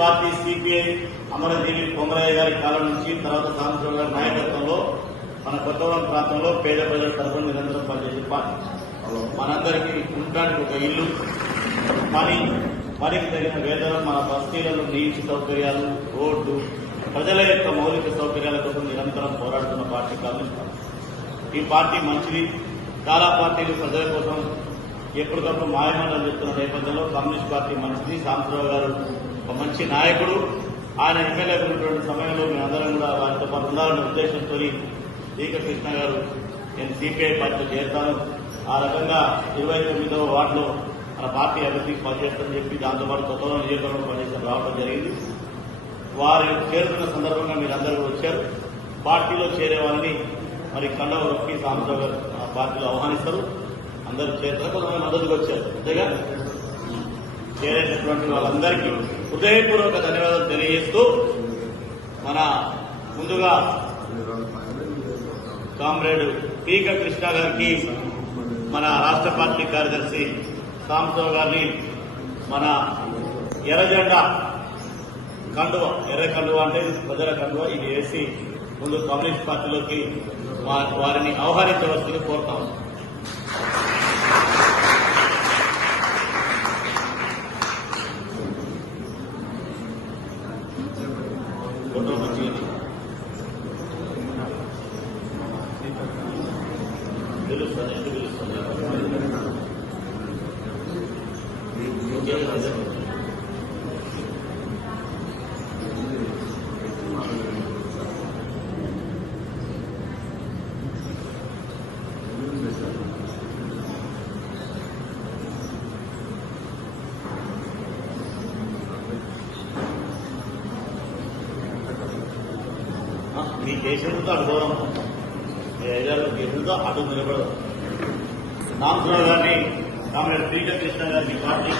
Party CPI అమరజీవి పొంగరయ్య గారి కాలం నుంచి తర్వాత సాంబశివరావు గారి నాయకత్వంలో మన కొత్తగూడెం ప్రాంతంలో పేద ప్రజల తరఫున నిరంతరం పనిచేసే పార్టీ. మనందరికీ ఉండడానికి ఒక ఇల్లు, పనికి తగిన వేతనం, మన బస్తీలలో నీటి సౌకర్యాలు, రోడ్డు, ప్రజల యొక్క మౌలిక సౌకర్యాల కోసం నిరంతరం పోరాడుతున్న పార్టీ కమ్యూనిస్ట్ పార్టీ. ఈ పార్టీ మంచిది. చాలా పార్టీలు ప్రజల కోసం ఎప్పటికప్పుడు మాయమాటలు చెప్తున్న నేపథ్యంలో కమ్యూనిస్ట్ పార్టీ మంచిది. సాంబశివరావు గారు ఒక మంచి నాయకుడు. ఆయన ఎమ్మెల్యే ఉన్నటువంటి సమయంలో మేమందరం కూడా వారితో పాటు ఉండాలనే ఉద్దేశంతో దీక కృష్ణ గారు నేను సిపిఐ పార్టీలో చేరుతాను, ఆ రకంగా 29వ వార్డులో మన పార్టీ అభివృద్ధికి పనిచేస్తామని చెప్పి దాంతోపాటు కొత్తగూడెం నియోజకవర్గంలో పనిచేసిన రావడం జరిగింది. వారు చేరుతున్న సందర్భంగా మీరందరూ వచ్చారు. పార్టీలో చేరే వాళ్ళని మరి కండవ రొక్కి సాంబశివరావు గారు ఆ పార్టీలో ఆహ్వానిస్తారు. అందరూ చేరుతారు, కొంతమంది మద్దతుకు వచ్చారు. అంతేగా చేరేటటువంటి వాళ్ళందరికీ హృదయపూర్వక ధన్యవాదాలు తెలియజేస్తూ మన ముందుగా కామ్రేడ్ దీక కృష్ణ గారికి, మన రాష్ట్ర పార్టీ కార్యదర్శి సాంబశివరావు గారిని మన ఎర్రజెండా కండువ, ఎర్ర కండువ అంటే ప్రజల కండువ, ఇది వేసి ముందు కమ్యూనిస్ట్ పార్టీలోకి వారిని ఆహ్వానించవలసింది కోరుతాం. తెలుస్తుంది, ఎందుకు తెలుస్తుంది? మీ కేసులతో అటు దూరం, కేసులతో అటు నిలబడదు. సాంబశివరావు గారిని కామ్రేడ్ దీక కృష్ణ గారిని పార్టీ